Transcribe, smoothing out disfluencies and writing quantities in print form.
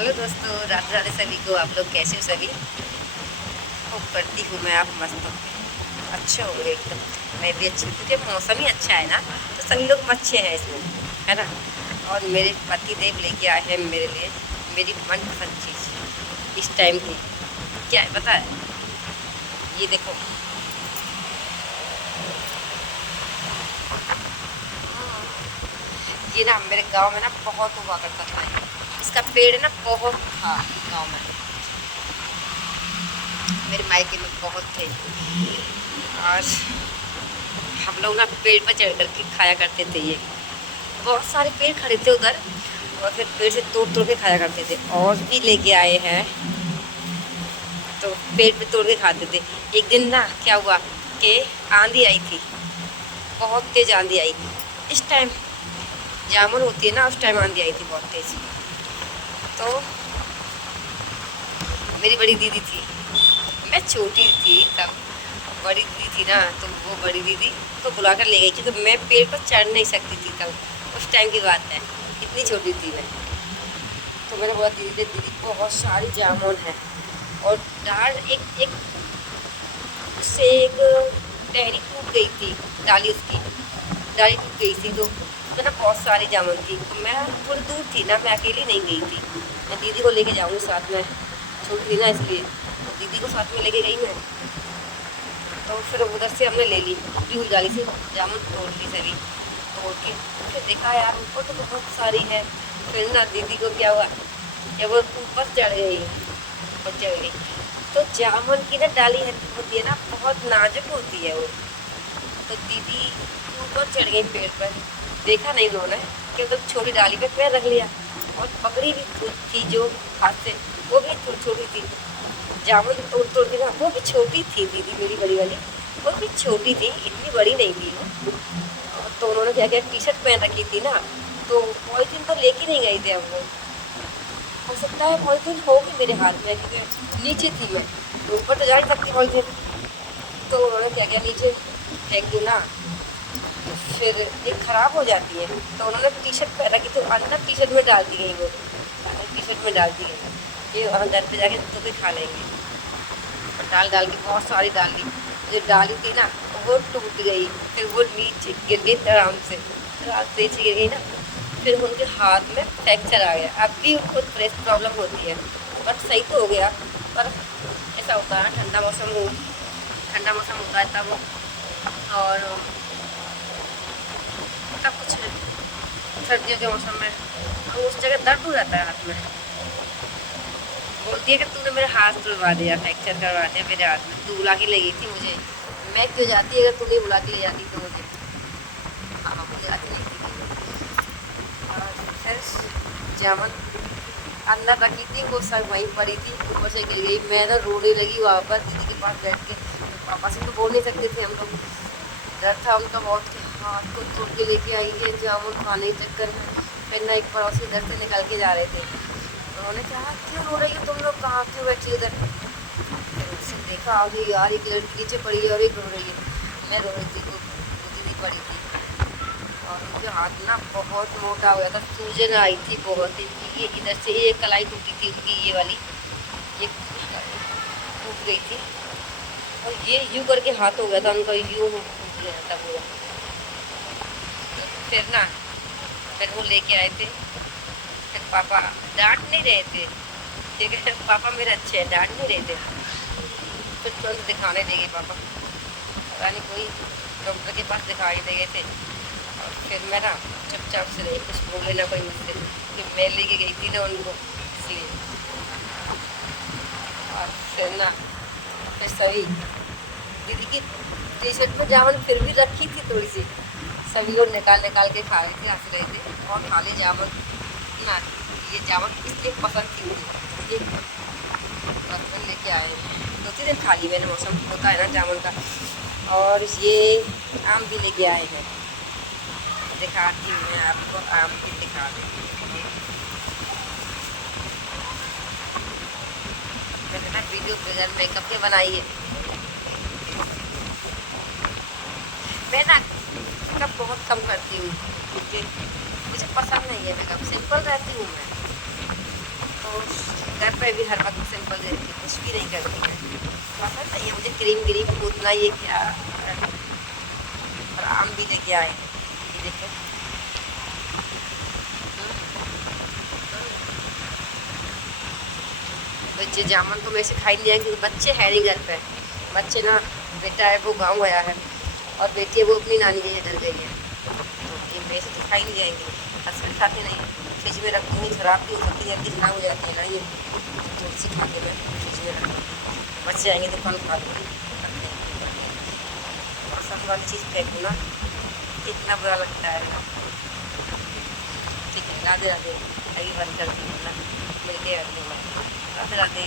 Hello दोस्तों, राधे राधे सभी को। आप लोग कैसे हो सभी? होप करती हूँ मैं आप मस्त हो, अच्छे होंगे एकदम। मैं भी अच्छी हूँ क्योंकि मौसम ही अच्छा है ना, तो सभी लोग अच्छे हैं इसमें, है ना। और मेरे पति देव लेके आए हैं मेरे लिए मेरी मनपसंद चीज़ इस टाइम की। क्या है पता है? ये देखो, ये ना मेरे गांव में ना बहुत हुआ करता था। इसका पेड़ ना बहुत था गांव में, मेरे मायके में बहुत थे। और हम लोग ना पेड़ पर चढ़ कर के खाया करते थे। ये बहुत सारे पेड़ खड़े थे उधर, और फिर पेड़ से तोड़ तोड़ के खाया करते थे। और भी लेके आए हैं तो पेड़ पे तोड़ के खाते थे। एक दिन ना क्या हुआ कि आंधी आई थी, बहुत तेज आंधी आई। इस टाइम जामुन होती है ना, उस टाइम आंधी आई थी बहुत तेज। तो मेरी बड़ी दीदी थी, मैं छोटी थी तब। बड़ी दीदी थी ना, तो वो बड़ी दीदी को बुला कर ले गई क्योंकि मैं पेड़ पर चढ़ नहीं सकती थी तब। उस टाइम की बात है, इतनी छोटी थी मैं। तो मैंने बोला दीदी दीदी बहुत सारी जामुन है। और डाल एक एक उससे एक टहनी टूट गई थी, डाली उसकी डाली टूट गई थी। तो उसमें ना बहुत सारी जामुन थी। तो मैं थोड़ी दूर थी ना, मैं अकेली नहीं गई थी। मैं दीदी को लेके जाऊँगी साथ में, छोटी थी ना इसलिए। तो दीदी को साथ में लेके गई मैं। तो फिर उधर से हमने ले ली टूटी हुई डाली से जामुन, तोड़ ली सभी। तोड़ के फिर देखा यार ऊपर तो बहुत सारी है। फिर ना दीदी को क्या हुआ कि वो ऊपर चढ़ गई, ऊपर चढ़ गई। तो जामुन की ना डाली है होती है ना, बहुत नाजुक होती है वो। तो दीदी ऊपर चढ़ गई पेड़ पर। देखा नहीं उन्होंने कि मतलब छोटी डाली पे पैर रख लिया। और पकड़ी भी थी जो हाथ से, वो भी थोड़ी छोटी थी। जामुन तोड़ तोड़ के ना, वो भी छोटी थी दीदी मेरी बड़ी वाली, वो भी छोटी थी, इतनी बड़ी नहीं थी वो। तो उन्होंने क्या किया, टी शर्ट पहन रखी थी ना, तो पॉलीथीन तो लेके नहीं गई थे हम लोग। हो सकता है पॉलीथीन होगी मेरे हाथ में क्योंकि नीचे थी मैं, तो ऊपर तो जा नहीं सकती पॉलीथीन। तो उन्होंने क्या किया, नीचे फेंक दी ना, तो फिर एक ख़राब हो जाती है। तो उन्होंने टी शर्ट पहन रखी, तो अंदर टी शर्ट में डाल दी गई वो, टी शर्ट में डाल दी गई। ये वहाँ घर पे जाके तो भी खा लेंगे। और डाल डाल के बहुत सारी डाल दी। जो डाली थी ना वो टूट गई, फिर वो नीचे गिर गई आराम से, नीचे गिर गई ना। फिर उनके हाथ में फ्रैक्चर आ गया। अब भी उनको ब्रेस्ट प्रॉब्लम होती है, बट सही तो हो गया। पर ऐसा होता है ठंडा मौसम हो, ठंडा मौसम होता है तब। और तब कुछ सर्दियों के मौसम में तो उस जगह दर्द हो जाता है हाथ में। बोलती है कि तूने मेरे हाथ तुड़वा दिया, फ्रैक्चर करवा दिया मेरे हाथ में, तू बुला के ले गई थी मुझे। मैं क्यों जाती अगर तू नहीं बुला के ले जाती तो मुझे। हाँ, मुझे जाती नहीं थी। और फिर जामुन अंदर रखी थी, वो सब वहीं पड़ी थी, ऊपर से गिर गई। मैं ना रोने लगी वहाँ पर दीदी के पास बैठ के। पापा से तो बोल नहीं सकते थे हम लोग, डर था उनका बहुत कि हाथ को तोड़ के लेके आई है जामुन खाने के चक्कर में। फिर ना एक पड़ोसी इधर से निकल के जा रहे थे, उन्होंने कहा क्यों रो रही हो तुम लोग, कहाँ क्यों बैठी इधर। फिर उससे देखा आगे यार एक लड़की नीचे पड़ी है और एक रो रही है। मैं रो रही थी, वो दीदी पड़ी थी। और उनके हाथ ना बहुत मोटा हो गया था, सूजन आई थी बहुत ही। ये इधर से ये कलाई टूटी थी उनकी, ये वाली ये टूट गई थी। और ये यूँ करके हाथ हो गया था उनका, यूँ टूट गया था पूरा। फिर ना फिर वो लेके आए थे। फिर पापा डांट नहीं रहे थे, ठीक है, पापा मेरे अच्छे हैं, डांट नहीं रहे थे। फिर तुरंत दिखाने ले गए पापा, पता नहीं कोई डॉक्टर के पास दिखाई दे गए थे। और फिर मैं ना चुपचाप से रही, कुछ बोले ना कोई मुझसे कि मैं लेके गई थी ना उनको, इसलिए। और फिर ना फिर सभी दीदी की टी शर्ट में जामुन फिर भी रखी थी थोड़ी सी, सभी लोग निकाल निकाल के खा रहे थे, हंस रहे थे। और खाली जामुन ना, ये जामुन इसलिए पसंद थी मुझे। ये बर्तन लेके आए हैं, दो तीन दिन खा ली मैंने, मौसम होता है ना जामुन का। और ये आम भी लेके आए हैं, दिखाती हूँ मैं आपको, आम भी दिखा देती हूँ। मैंने ना वीडियो बगैर मेकअप के बनाई है। मैं ना मेकअप बहुत कम करती हूँ क्योंकि मुझे पसंद नहीं है मेकअप, सिंपल रहती हूँ मैं। तो तो घर पे भी हर वक्त सिंपल रहती है, कुछ भी नहीं करती है। पसंद नहीं है मुझे क्रीम ग्रीम उतना, ये क्या। और आम भी लेके आए, ये देखो। बच्चे जामुन तो मैं से खा ही नहीं जाएंगे क्योंकि बच्चे है नहीं घर पे। बच्चे ना, बेटा है वो गांव गया है और बेटी है वो अपनी नानी के इधर गई है, तो ये मेरे से तो खा ही नहीं जाएंगे। हस्बैंड खाते नहीं, फ्रिज में रख दूँगी, ख़राब भी हो सकती है, जल्दी ख़राब हो जाती है ना ये, तो थोड़ी सी खा के मैं फ्रिज में रख दूँगी। बच्चे आएंगे तो कल खा लूँगी। पसंद वाली चीज़ फेंकूँ ना, इतना बुरा लगता है ना। ठीक है, राधे राधे। अभी बंद कर दी, मिलते हैं अगली बार। राधे राधे।